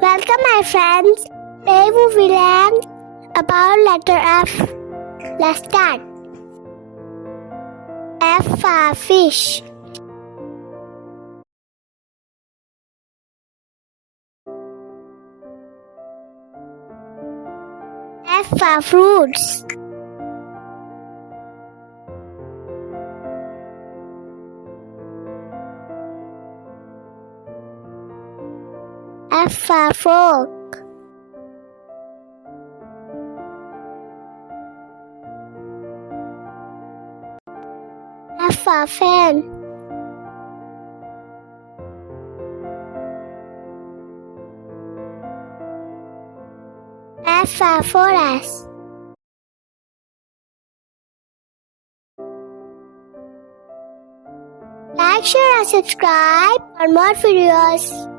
Welcome, my friends. Today we will learn about letter F. Let's start. F for fish. F for fruits. F for fork. F for fan. F for forest. Like, share and subscribe for more videos.